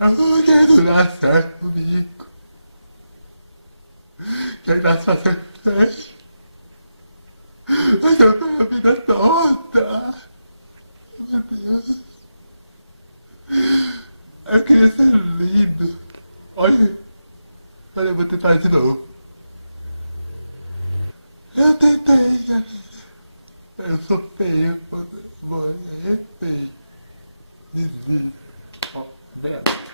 Eu não quero dar certo comigo. Quero dar fazendo certo. Mas eu tenho a vida toda. Meu Deus. Eu queria ser lindo. Olha. Olha, eu vou tentar de novo. Eu tentei, galera. Eu sou feio. Morrer feio. Desisto. Ó, vendo?